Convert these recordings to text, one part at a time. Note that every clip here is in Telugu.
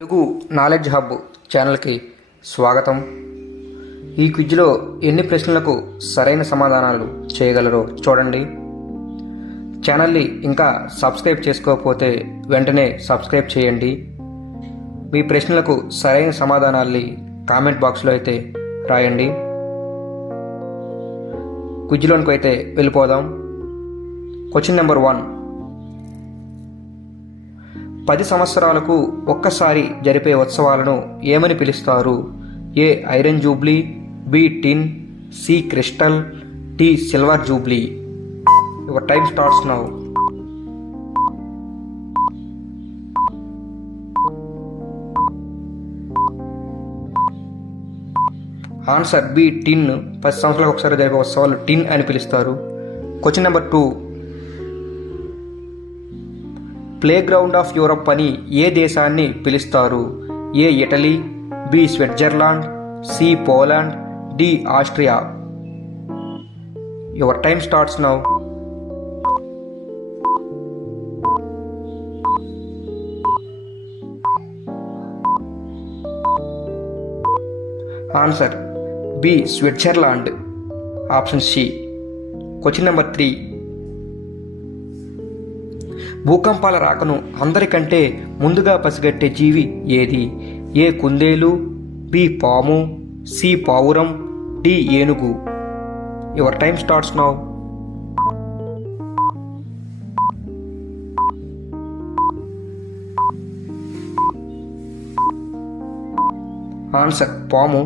తెలుగు నాలెడ్జ్ హబ్ ఛానల్కి స్వాగతం. ఈ క్విజ్లో ఎన్ని ప్రశ్నలకు సరైన సమాధానాలు చేయగలరో చూడండి. ఛానల్ని ఇంకా సబ్స్క్రైబ్ చేసుకోకపోతే వెంటనే సబ్స్క్రైబ్ చేయండి. మీ ప్రశ్నలకు సరైన సమాధానాల్ని కామెంట్ బాక్స్లో అయితే రాయండి. క్విజ్లోనికి అయితే వెళ్ళిపోదాం. Question number 1. 10 సంవత్సరాలకు ఒక్కసారి జరిపే ఉత్సవాలను ఏమని పిలుస్తారు? A iron jubilee, B tin, C crystal, D silver jubilee. Your time starts now. Answer B tin. 10 సంవత్సరాలకు ఒకసారి జరిపే ఉత్సవాలు టిన్ అని పిలుస్తారు. Question number 2. Playground of Europe అని ఏ దేశాన్ని పిలుస్తారు? A Italy, B Switzerland, C Poland, D Austria. Your time starts now. Answer B Switzerland, option C. Question number 3. భూకంపాల రాకను అందరికంటే ముందుగా పసిగట్టే జీవి ఏది? ఏ కుందేలు, బి పాము, సి పావురం, డి ఏనుగు. Your time starts now. Answer పాము.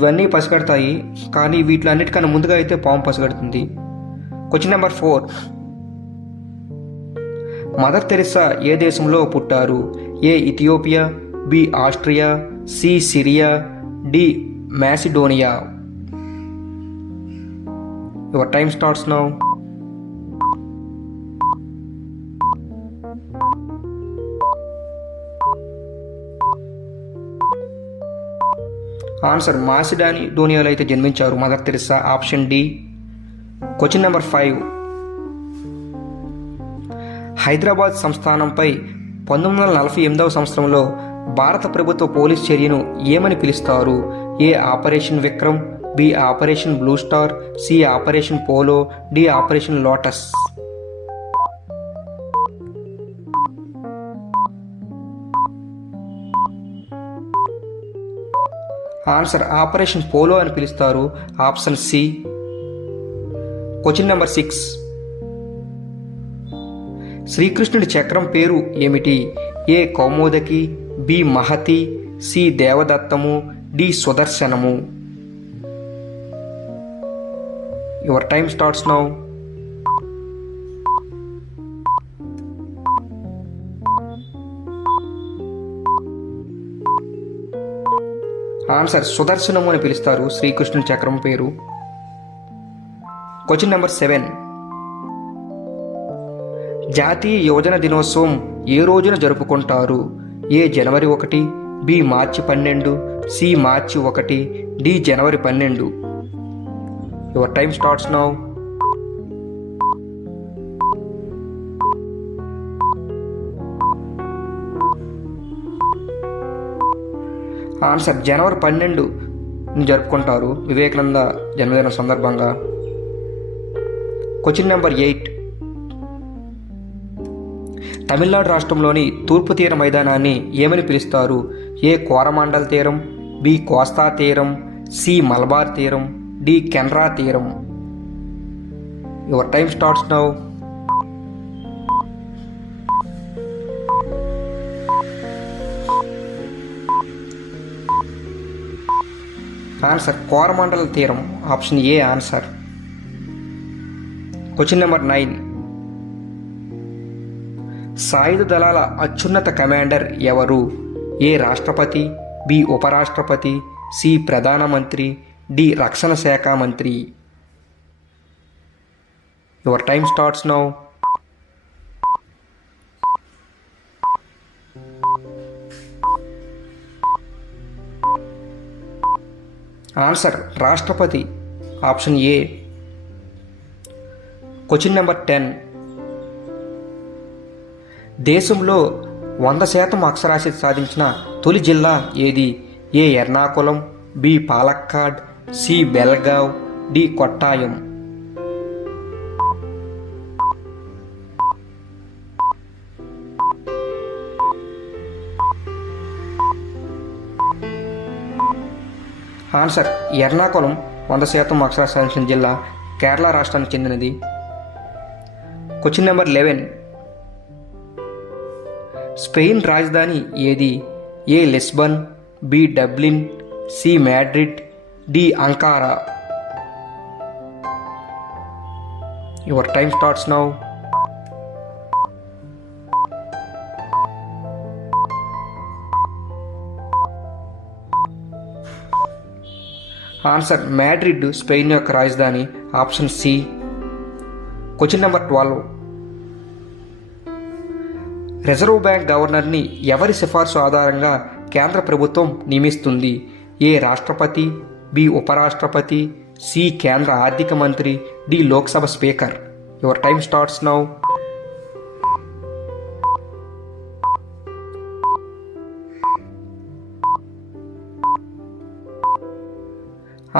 ఇవన్నీ పసిగడతాయి, కానీ వీటిలన్నిటికన్నా ముందుగా అయితే పాము పసిగడుతుంది. Question number 4. మదర్ తెరిసా ఏ దేశంలో పుట్టారు? A Ethiopia, B Austria, C Syria, D Macedonia. Your time starts now. Answer మాసిడోనియాలో అయితే జన్మించారు Mother Teresa, option D. Question number 5. Hyderabad సంస్థానంపై 1948వ సంవత్సరంలో భారత ప్రభుత్వ పోలీస్ చర్యను ఏమని పిలుస్తారు? A Operation Vikram, B Operation Blue Star, C Operation Polo, D operation lotus. Answer operation polo అని పిలుస్తారు, ఆప్షన్ సి. Question number 6. శ్రీకృష్ణుడి చక్రం పేరు ఏమిటి? A Kaumodaki, B Mahati, C Devadattamu, D Sudarshanamu. Your time starts now. Answer Sudarshanamu అని పిలుస్తారు శ్రీకృష్ణుడి చక్రం పేరు. Question number 7. జాతీయ యువజన దినోత్సవం ఏ రోజున జరుపుకుంటారు? ఏ జనవరి 1, బి మార్చి 12, సి మార్చి 1, డి జనవరి 12. Your time starts now. Answer జనవరి 12 జరుపుకుంటారు వివేకానంద జన్మదిన సందర్భంగా. Question number 8. తమిళనాడు రాష్ట్రంలోని తూర్పు తీర మైదానాన్ని ఏమని పిలుస్తారు? ఏ కోరమాండల్ తీరం, బి కోస్తా తీరం, సి మలబార్ తీరం, డి కెనరా తీరం. Your time starts now. Answer Coromandel తీరం, option A answer. Question number 9. సాయుధ దళాల అత్యున్నత కమాండర్ ఎవరు? ఏ రాష్ట్రపతి, బి ఉపరాష్ట్రపతి, సి ప్రధానమంత్రి, డి రక్షణ శాఖ మంత్రి. Your time starts now. Answer రాష్ట్రపతి, ఆప్షన్ ఏ. Question number 10. దేశంలో 100% అక్షరాస్యత సాధించిన తొలి జిల్లా ఏది? A Ernakulam, B Palakkad, C Belgaum, D Kottayam. Answer Ernakulam 100% అక్షర సాధించిన జిల్లా, కేరళ రాష్ట్రానికి చెందినది. Question number 11. స్పెయిన్ రాజధాని ఏది? A Lisbon, B Dublin, C Madrid, D Ankara. Your time starts now. Answer Madrid Spain యొక్క రాజధాని, option C. Question number 12. Reserve bank గవర్నర్ని ఎవరి సిఫార్సు ఆధారంగా కేంద్ర ప్రభుత్వం నియమిస్తుంది? ఏ రాష్ట్రపతి, బి ఉపరాష్ట్రపతి, సి కేంద్ర ఆర్థిక మంత్రి, D Lok Sabha speaker. Your time starts now.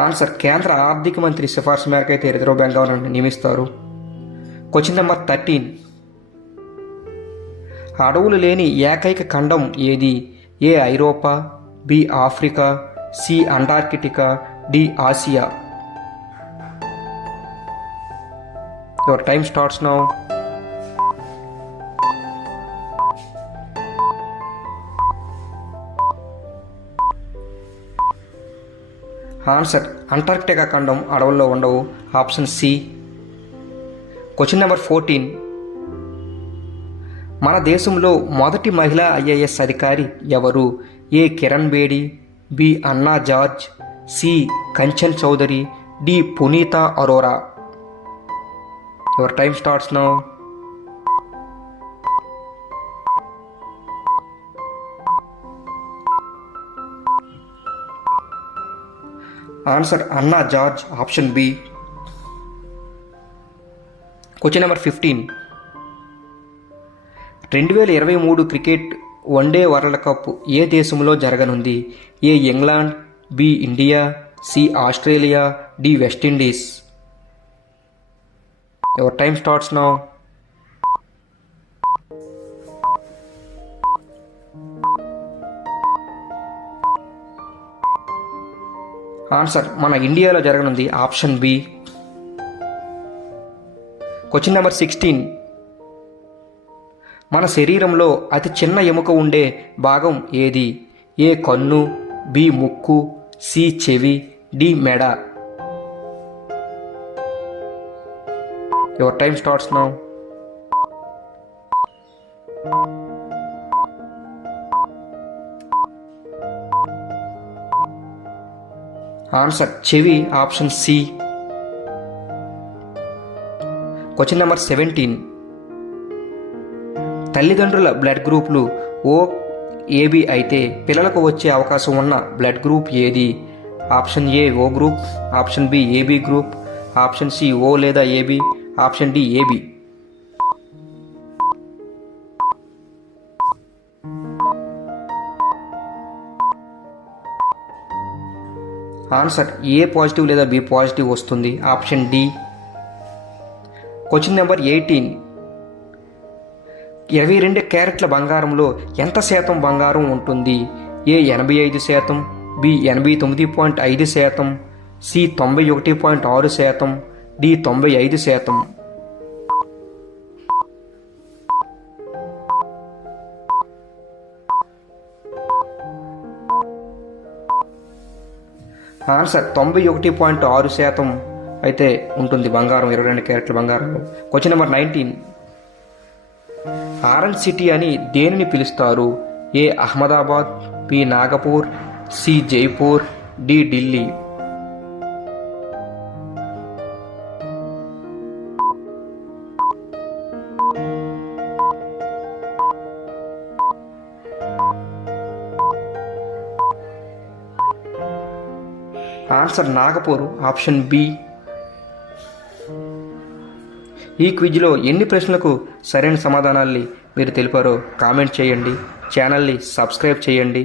Answer కేంద్ర ఆర్థిక మంత్రి సిఫార్సు మేరకు అయితే రిజర్వ్ బ్యాంక్ గవర్నర్ని నియమిస్తారు. Question number 13. అడవులు లేని ఏకైక ఖండం ఏది? ఏ ఐరోపా, B Africa, C Antarctica, D Asia. Your time starts now. Answer Antarctica ఖండం అడవుల్లో ఉండవు, ఆప్షన్ సి. Question number 14. మన దేశంలో మొదటి మహిళా ఐఏఎస్ అధికారి ఎవరు? A Kiran Bedi, B Anna George, C Kanchan Chaudhary, D Punita Arora. Your time starts now. Answer Anna George, option B. Question number 15. 2023 cricket one day world cup ఏ దేశంలో జరగనుంది? A England, B India, C Australia, D West Indies. Your time starts now. Answer మన ఇండియాలో జరగనుంది, ఆప్షన్ బి. Question number 16. మన శరీరంలో అతి చిన్న ఎముక ఉండే భాగం ఏది? ఏ కన్ను, బి ముక్కు, సి చెవి, డి మెడ. Your time starts now. Answer చెవి, ఆప్షన్ సి. Question number 17. తల్లిదండ్రుల బ్లడ్ గ్రూపులు ఓ ఏబి అయితే పిల్లలకు వచ్చే అవకాశం ఉన్న బ్లడ్ గ్రూప్ ఏది? Option A O group, option B AB group, option C O లేదా AB, option D AB. Answer A positive లేదా బి పాజిటివ్ వస్తుంది, ఆప్షన్ డి. Question number 18. 22 క్యారెట్ల బంగారంలో ఎంత శాతం బంగారం ఉంటుంది? A 85%, B 89.5%, C 91.6%, D 95%. Answer 91.6% అయితే ఉంటుంది బంగారం 22 క్యారెట్ల బంగారంలో. Question number 19. ఆరెంజ్ సిటీ అని దేనిని పిలుస్తారు? A Ahmedabad, B Nagpur, C Jaipur, D Delhi. Answer Nagpur, option B. ఈ క్విజ్లో ఎన్ని ప్రశ్నలకు సరైన సమాధానాల్ని మీరు తెలిపారో కామెంట్ చేయండి. ఛానల్ని సబ్స్క్రైబ్ చేయండి.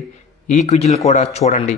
ఈ క్విజ్లు కూడా చూడండి.